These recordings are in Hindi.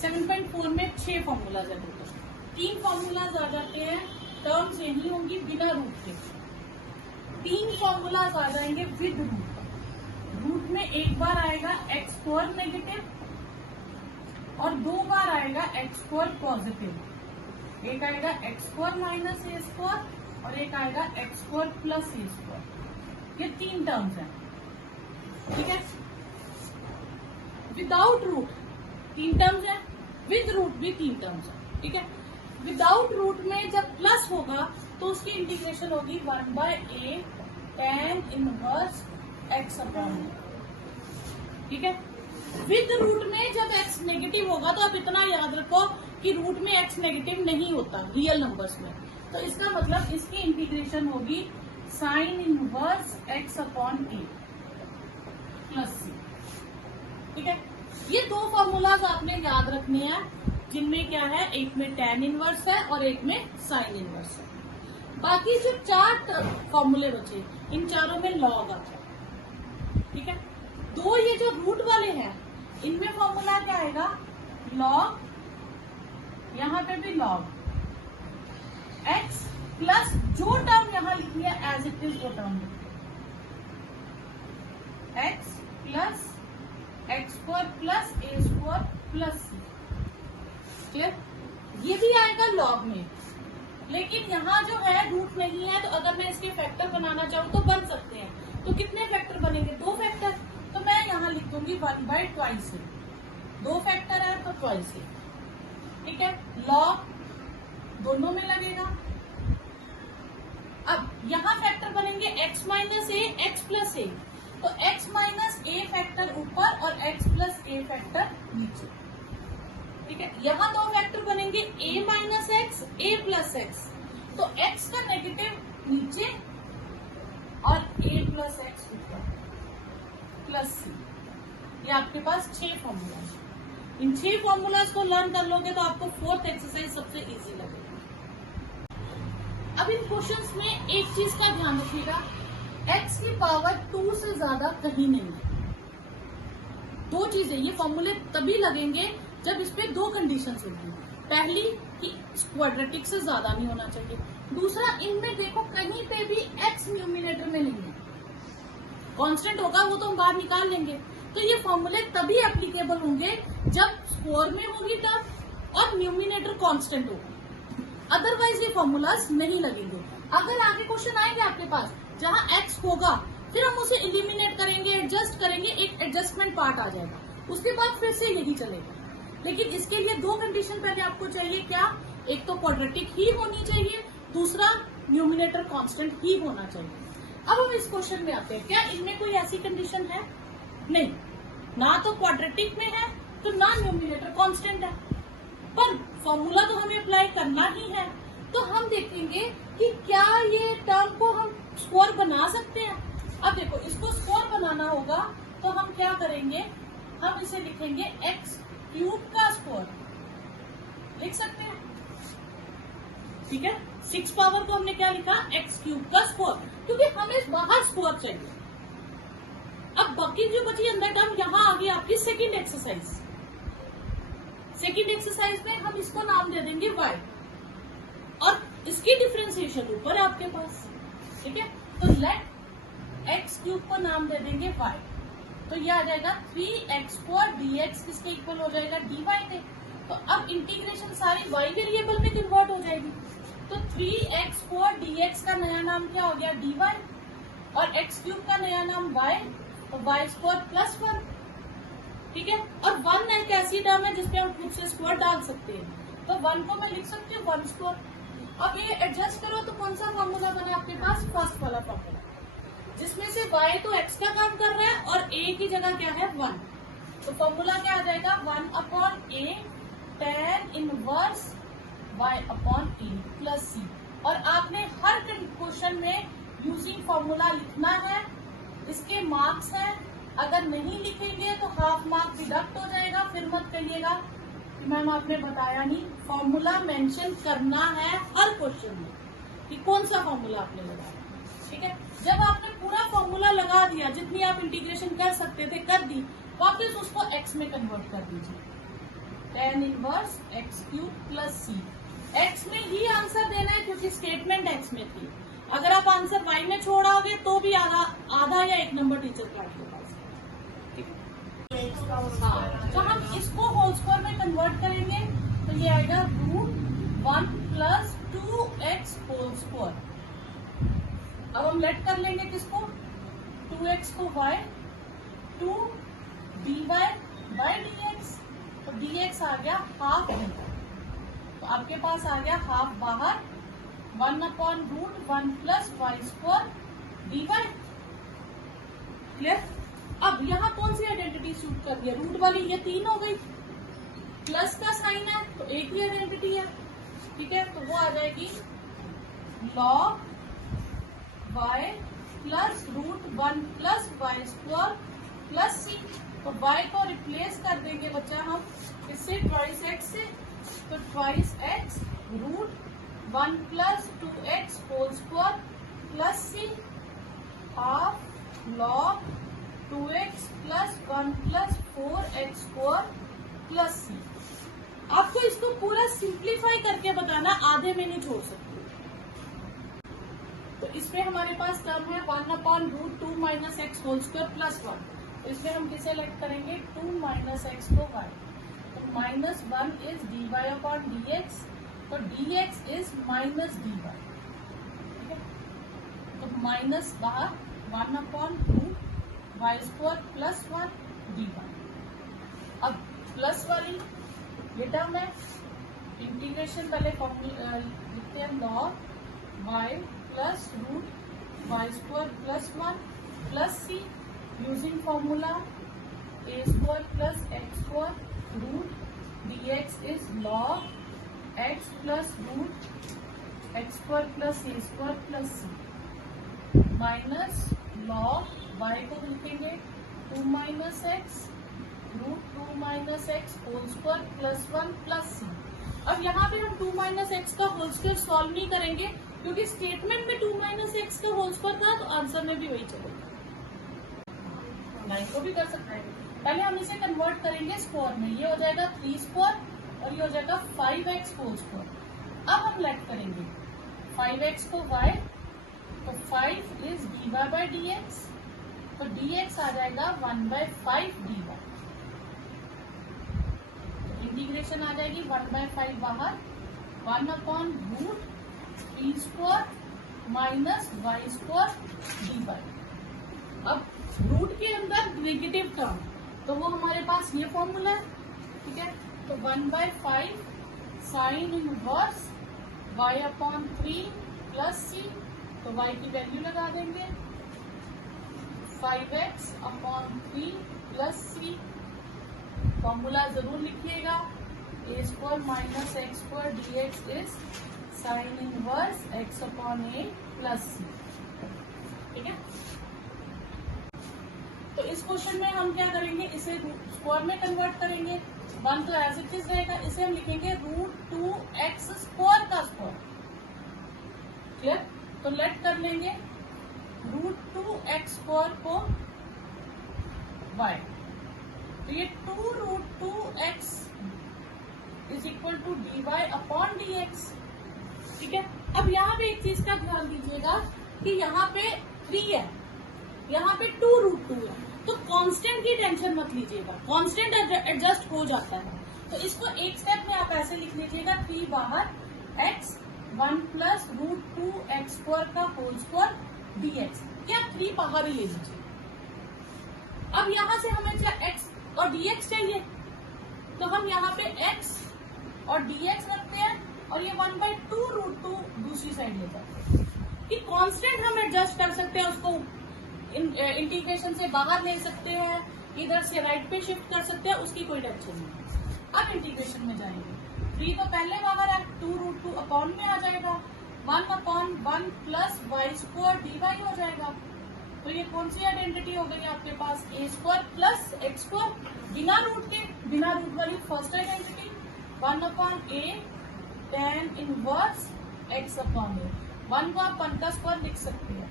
7.4 में 6 फॉर्मूलाज है टोटल। 3 फॉर्मूलाज आ जाते हैं, टर्म्स यही होंगी बिना रूट के। 3 फॉर्मूलाज आ जाएंगे विद रूट। रूट में एक बार आएगा एक्स स्क्वायर नेगेटिव और 2 बार आएगा एक्स स्क्वायर पॉजिटिव। एक आएगा x square minus a square और एक आएगा x square plus a square. ये 3 टर्म्स हैं, ठीक है। विदाउट रूट 3 टर्म्स है, विद रूट भी 3 टर्म्स है, ठीक है। विदाउट रूट में जब प्लस होगा तो उसकी इंटीग्रेशन होगी 1/a tan inverse x upon a, ठीक है। विद रूट में जब x नेगेटिव होगा तो आप इतना याद रखो कि रूट में x नेगेटिव नहीं होता रियल नंबर्स में, तो इसका मतलब इसकी इंटीग्रेशन होगी साइन इनवर्स x अपॉन ए प्लस सी, ठीक है। ये 2 फॉर्मूलाज आपने याद रखने हैं, जिनमें क्या है, एक में tan इनवर्स है और एक में साइन इनवर्स है। बाकी जो 4 फॉर्मूले बचे, इन चारों में लॉग आता है, ठीक है। 2 ये जो रूट वाले हैं इनमें फॉर्मूला क्या आएगा, लॉग, यहाँ पे भी लॉग x प्लस जो टर्म यहाँ लिखी है एज इट इज वो term x plus x square plus a square plus c, clear. ये भी आएगा लॉग में, लेकिन यहाँ जो है रूट नहीं है, तो अगर मैं इसके फैक्टर बनाना चाहूँ तो बन सकते हैं। तो कितने फैक्टर बनेंगे, 2 फैक्टर। तो मैं यहाँ लिख दूंगी 1/2 से, 2 फैक्टर है तो ट्वाइस है, ठीक है। लॉग दोनों में लगेगा। अब यहाँ फैक्टर बनेंगे x माइनस ए एक्स प्लस ए, तो x माइनस ए फैक्टर ऊपर और x प्लस ए फैक्टर नीचे, ठीक है। यहाँ 2 फैक्टर बनेंगे a minus x A plus x, तो x का नेगेटिव नीचे और a प्लस एक्स ऊपर प्लस सी। ये आपके पास 6 फॉर्मूला है। इन 6 फॉर्मूलाज को लर्न कर लोगे तो आपको 4th एक्सरसाइज सबसे इजी लगेगा। अब इन क्वेश्चंस में एक चीज का ध्यान रखिएगा, x की पावर 2 से ज्यादा कहीं नहीं है। 2 चीजें, ये फॉर्मूले तभी लगेंगे जब इस पे 2 कंडीशंस होंगी। पहली कि क्वाड्रेटिक से ज्यादा नहीं होना चाहिए, दूसरा इनमें देखो कहीं पे भी x न्यूमिनेटर में नहीं है, कांस्टेंट होगा वो तो हम बाहर निकाल लेंगे। तो ये फॉर्मूले तभी एप्लीकेबल होंगे जब स्क्वायर में होगी टर्म और न्यूमिनेटर कांस्टेंट होगा, अदरवाइज ये फॉर्मूलाज नहीं लगेंगे। अगर आगे क्वेश्चन आएंगे आपके पास जहाँ x होगा, फिर हम उसे इलिमिनेट करेंगे, एडजस्ट करेंगे, एक एडजस्टमेंट पार्ट आ जाएगा, उसके बाद फिर से यही चलेगा। लेकिन इसके लिए 2 कंडीशन पहले आपको चाहिए, क्या, एक तो क्वाड्रेटिक ही होनी चाहिए, दूसरा न्यूमिनेटर कांस्टेंट ही होना चाहिए। अब हम इस क्वेश्चन में आते हैं, क्या इनमें कोई ऐसी कंडीशन है, नहीं, ना तो क्वाड्रेटिक में है तो ना न्यूमिनेटर कांस्टेंट है, पर फॉर्मूला तो हमें अप्लाई करना ही है। तो हम देखेंगे कि क्या ये टर्म को हम स्क्वायर बना सकते हैं। अब देखो, इसको स्क्वायर बनाना होगा तो हम क्या करेंगे, हम इसे लिखेंगे x क्यूब का स्क्वायर, लिख सकते हैं, ठीक है। 6 पावर को हमने क्या लिखा, x क्यूब का स्क्वायर, क्योंकि हमें बाहर स्क्वायर चाहिए। अब बाकी जो बची अंदर टर्म, यहाँ आ गई आपकी सेकेंड एक्सरसाइज। सेकेंड एक्सरसाइज में हम इसको नाम दे देंगे y और इसकी डिफरेंशिएशन ऊपर है आपके पास, ठीक है। तो लेट x क्यूब को नाम दे देंगे y, तो ये आ जाएगा 3x स्क्वायर dx, किसके इक्वल हो जाएगा, dy के। तो अब इंटीग्रेशन सारी y वेरिएबल में कन्वर्ट हो जाएगी, तो 3x स्क्वायर dx का नया नाम क्या हो गया, dy, और x क्यूब का नया नाम y, तो y स्क्वायर प्लस 1, ठीक है। और 1 एक ऐसी टर्म है जिसपे हम खुद से स्क्वायर डाल सकते हैं, तो 1 को मैं लिख सकती हूँ 1 स्क्वायर। अब ये एडजस्ट करो तो कौन सा फॉर्मूला बना आपके पास, फर्स्ट वाला फॉर्मूला, जिसमें से y तो x का काम कर रहा है और a की जगह क्या है 1, तो फॉर्मूला क्या आ जाएगा, 1/a tan inverse y upon e plus c. और आपने हर क्वेश्चन में यूजिंग फॉर्मूला लिखना है, इसके मार्क्स हैं, अगर नहीं लिखेंगे तो हाफ मार्क डिडक्ट हो जाएगा। फिर मत कहिएगा कि मैम आपने बताया नहीं, फॉर्मूला मेंशन करना है हर क्वेश्चन में कि कौन सा फॉर्मूला आपने लगाया, ठीक है। जब आपने पूरा फॉर्मूला लगा दिया, जितनी आप इंटीग्रेशन कर सकते थे कर दी, वापस उसको एक्स में कन्वर्ट कर दीजिए। tan inverse x cube plus c. X में ही आंसर देना है क्योंकि स्टेटमेंट एक्स में थी। अगर आप आंसर वाई में छोड़ोगे तो भी आधा या 1 नंबर टीचर काट लो। हाँ, तो हम इसको होल स्क्वायर में कन्वर्ट करेंगे तो ये आएगा √1 प्लस 2x होल स्क्वायर। अब हम लेट कर लेंगे किसको, 2x को y, 2 dy बाय dx, तो dx आ गया हाफ dy, तो आपके पास आ गया हाफ बाहर, 1/√1 plus y square dy। Clear. अब यहाँ कौन सी आइडेंटिटी सूट कर रही है, रूट वाली, ये 3 हो गई, प्लस का साइन है तो एक ही आइडेंटिटी है, ठीक है, तो वो आ जाएगी log y plus √1 plus y square plus c। तो y को रिप्लेस कर देंगे बच्चा हम इससे, ट्वाइस x से, तो twice x √1 plus 2x whole square plus c, half log 2x plus 1 plus 4x square plus c. आपको इसको पूरा सिंप्लीफाई करके बताना, आधे में नहीं छोड़ सकते। तो इसमें हमारे पास टर्म है 1/√2 minus x whole square plus 1, तो इसमें हम किसे लेट करेंगे, 2 माइनस एक्स को y, तो -1 इज dy अपॉन dx, तो dx इज माइनस dy, ठीक है, तो माइनस बाहर 1/2 y स्क्वायर प्लस 1 dy। अब प्लस वाली ये टर्म है, इंटीग्रेशन पहले फॉर्मूला लिखते हैं, log y plus √y square plus 1 plus c, using formula a square plus x square root dx is log x plus √x square plus a square plus c, minus log y को लिखेंगे 2 minus x √2 minus x whole square plus 1 plus c. अब यहाँ पे हम 2 माइनस एक्स का होल स्क्वायर सॉल्व नहीं करेंगे क्योंकि स्टेटमेंट में 2 माइनस एक्स का होल स्क्वायर था, तो आंसर में भी वही चलेगा। लाइन को भी कर सकते हैं, पहले हम इसे कन्वर्ट करेंगे स्क्वायर में, ये हो जाएगा 3 स्क्वायर और ये हो जाएगा 5x होल स्क्वायर। अब हम लेट करेंगे 5x को y, तो 5 इज dy बाय dx, तो dx आ जाएगा 1/5 dy, तो इंटीग्रेशन आ जाएगी 1/5 बाहर, 1/√3 square minus y square dy। अब रूट के अंदर नेगेटिव टर्म, तो वो हमारे पास ये फॉर्मूला है, ठीक है, तो 1/5 sine inverse y/3 plus c, तो y की वैल्यू लगा देंगे 5x/3 प्लस सी, फॉर्मूला जरूर लिखिएगा, a square minus x square dx is sine inverse x/a plus c, ठीक है। तो इस क्वेश्चन में हम क्या करेंगे, इसे स्क्वायर में कन्वर्ट करेंगे, 1 तो एज इट इज रहेगा, इसे हम लिखेंगे √2x स्क्वायर का स्क्वायर, क्लियर। तो लेट कर लेंगे √2x स्क्वायर को y, तो ये 2√2x is equal to dy upon dx, ठीक है। अब यहाँ पे एक चीज का ध्यान दीजिएगा कि यहाँ पे 3 है, यहाँ पे 2√2 है, तो कांस्टेंट की टेंशन मत लीजिएगा, कांस्टेंट एडजस्ट हो जाता है। तो इसको एक स्टेप में आप ऐसे लिख लीजिएगा, 3 बाहर x 1 प्लस √2x स्क्वायर का होल स्क्वायर dx, या 3 बाहर ही ले लीजिए। अब यहाँ से हमें x और dx चाहिए, तो हम यहाँ पे x और dx रखते हैं और ये 1/2√2 दूसरी साइड ले जाते हैं। कि कांस्टेंट हम एडजस्ट कर सकते हैं, उसको इंटीग्रेशन से बाहर ले सकते हैं, इधर से राइट पे शिफ्ट कर सकते हैं, उसकी कोई टेंशन नहीं। अब इंटीग्रेशन में जाएंगे, 3 तो पहले बाहर है, 2√2 अपॉन में आ जाएगा, 1/1 प्लस y स्क्वायर dy हो जाएगा। तो ये कौन सी आइडेंटिटी हो गई आपके पास, a square plus x square, बिना रूट के, बिना रूट वाली first identity, 1/a tan inverse x/a, 1 को आप 1 का स्क्वायर लिख सकते हैं,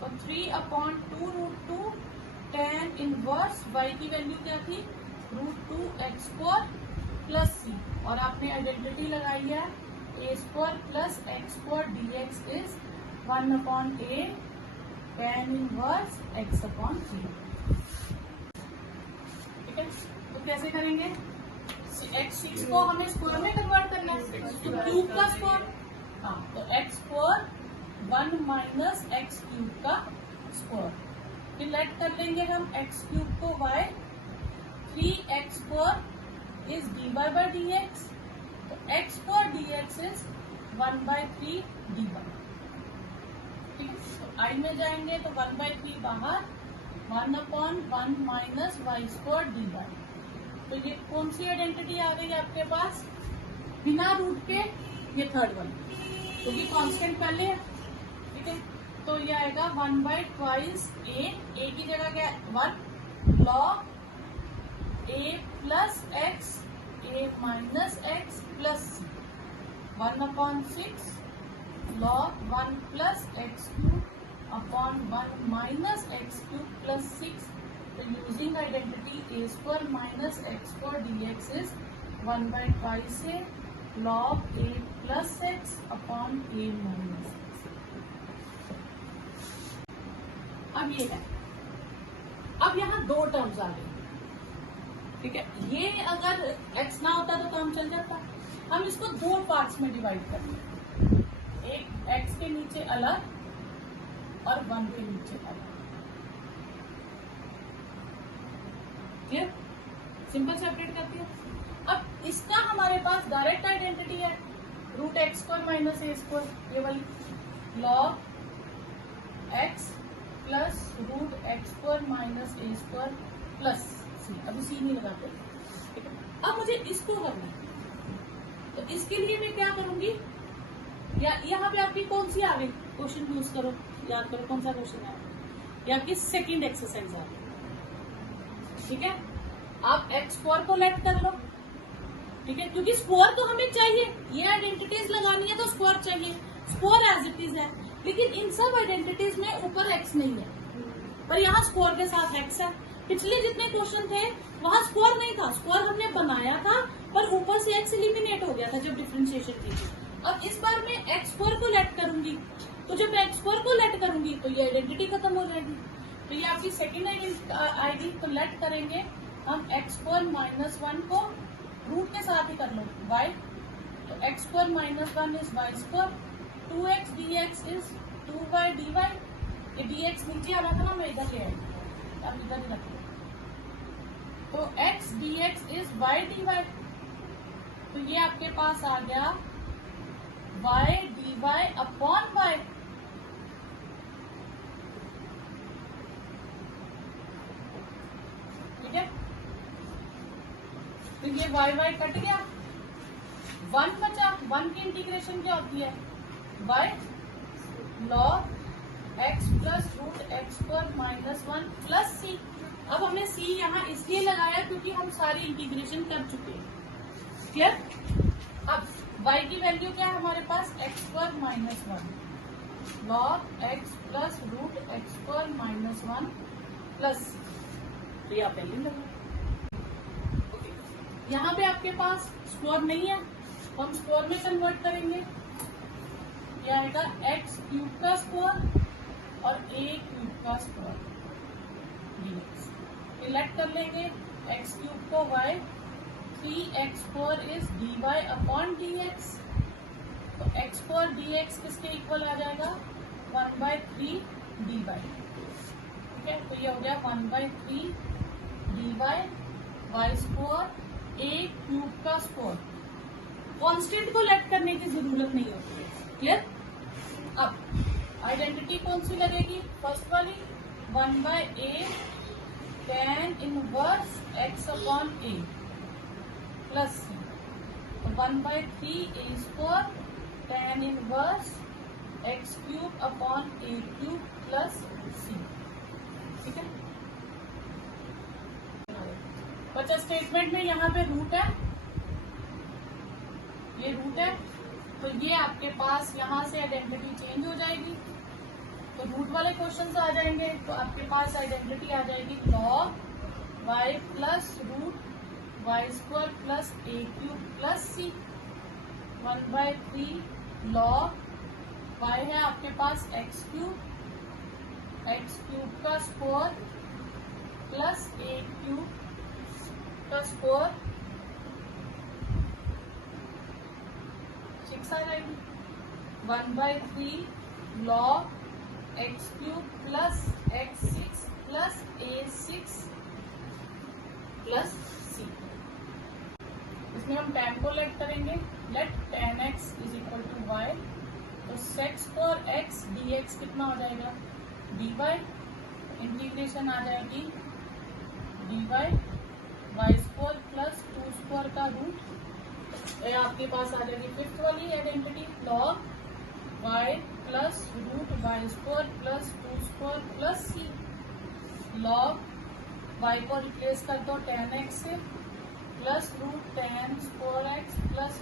तो 3/2√2 tan इनवर्स y की वैल्यू क्या थी, √2x स्क्वायर और आपने आइडेंटिटी लगाई है a square plus x square d x is 1/a tan inverse x upon 3। ठीक है, तो कैसे करेंगे? x6 को हमें स्क्वायर में कन्वर्ट करना है, तो क्यूब का स्क्वायर, हाँ, तो x square 1 minus x cube का स्क्वायर, फिर लेट कर लेंगे हम x क्यूब को y, 3x square is dy by D x, तो x square d x is 1/3 dy। ठीक है, तो आई में जाएंगे तो 1/3 बाहर, 1/1 minus y square d y. तो ये कौन सी आइडेंटिटी आ गई आपके पास बिना रूट के? ये थर्ड वन, क्योंकि तो कांस्टेंट पहले है। ठीक है, तो ये आएगा 1/2 ए की जगह क्या है 1 log a plus x a minus x plus 1/6 log 1 plus x cube upon 1 minus x cube plus 6। तो using identity a square minus x square d x is 1/2 से log a plus x upon a minus x. अब ये है, अब यहाँ दो टर्म्स आ गई। ठीक है, ये अगर x ना होता तो काम चल जाता। हम इसको दो पार्ट्स में डिवाइड कर लें, एक x के नीचे अलग और 1 के नीचे अलग। क्लियर? सिंपल सेपरेट करती है। अब इसका हमारे पास डायरेक्ट आइडेंटिटी है root x square minus a square, ये वाली log x plus root x square minus a square plus c. अभी सी नहीं लगाते। ठीक है, अब मुझे इसको करना है, तो इसके लिए मैं क्या करूंगी, या यहाँ पे आपकी कौन सी आ गई? क्वेश्चन यूज करो, याद करो कौन सा क्वेश्चन है, या आपकी सेकंड एक्सरसाइज आ गई। ठीक है, आप एक्स स्क्वायर को लेट कर लो। ठीक है, क्योंकि स्क्वायर तो हमें चाहिए, ये आइडेंटिटीज लगानी है तो स्क्वायर चाहिए, स्क्वायर एज इट इज है। लेकिन इन सब आइडेंटिटीज में ऊपर एक्स नहीं है, पर यहाँ स्क्वायर के साथ एक्स है। पिछले जितने क्वेश्चन थे वहां स्क्वायर नहीं था, स्क्वायर हमने बनाया था पर ऊपर से एक्स एलिमिनेट हो गया था जब डिफरेंशिएशन की थी। अब इस बार मैं एक्स स्क्वायर को लेट करूंगी, तो जब मैं एक्स स्क्वायर को लेट करूंगी तो ये आइडेंटिटी खत्म हो जाएगी। तो ये आपकी सेकेंड आईडी, तो लेट करेंगे हम एक्स स्क्वायर माइनस 1 को रूट के साथ ही कर लो y, तो x square minus 1 is y square, 2x dx is 2y dy। ये dx नीचे आ रहा था ना, मैं इधर ले आई, अब इधर ही रख लो। तो x dx is y dy, तो ये आपके पास आ गया y dy अपॉन y। ठीक है, तो ये y y कट गया, 1 बचा। 1 की इंटीग्रेशन क्या होती है y log x plus root x square minus 1 plus c. अब हमने c यहाँ इसलिए लगाया क्योंकि हम सारी इंटीग्रेशन कर चुके हैं। क्लियर? अब y की वैल्यू क्या है हमारे पास, x square minus 1 log x plus root x square minus 1 plus, तो ये आप पहले लगा। यहाँ पे आपके पास स्क्वायर नहीं है, हम स्क्वायर में कन्वर्ट करेंगे। ये आएगा एक्स क्यूब का स्क्वायर और ए क्यूब का स्क्वायर dx। इलेक्ट कर लेंगे एक्स क्यूब को y, 3x square is dy upon dx। तो x स्क्वायर dx किसके इक्वल आ जाएगा, 1/3 dy। ठीक है, तो ये हो गया 1/3 dy y स्क्वायर ए क्यूब का स्क्वायर। कांस्टेंट को लेट करने की जरूरत नहीं होती है। क्लियर? अब आइडेंटिटी कौन सी लगेगी, फर्स्ट वाली 1/a tan inverse x upon a plus c, तो 1/3 a square tan inverse x cube upon a cube plus c। ठीक है, बचा स्टेटमेंट में यहाँ पे रूट है, ये रूट है, तो ये आपके पास यहाँ से आइडेंटिटी चेंज हो जाएगी। तो रूट वाले क्वेश्चन आ जाएंगे, तो आपके पास आइडेंटिटी आ जाएगी log y plus root y square plus a cube plus c 1/3 log y है आपके पास एक्स क्यूब का स्क्वायर प्लस ए क्यूब का स्क्वायर 6 आ जाएगी 1/3 log x cube plus x6 plus a6 plus c. इसमें हम tan को लेट करेंगे, let tan x is equal to y, तो sec स्क्वायर x dx कितना हो जाएगा dy, इंटीग्रेशन आ जाएगी dy y square plus 2 square का रूट, ये आपके पास आ जाएगी फिफ्थ वाली identity log y plus root y square plus 2 square plus c, log y को रिप्लेस कर दो tan x से plus root tan square x plus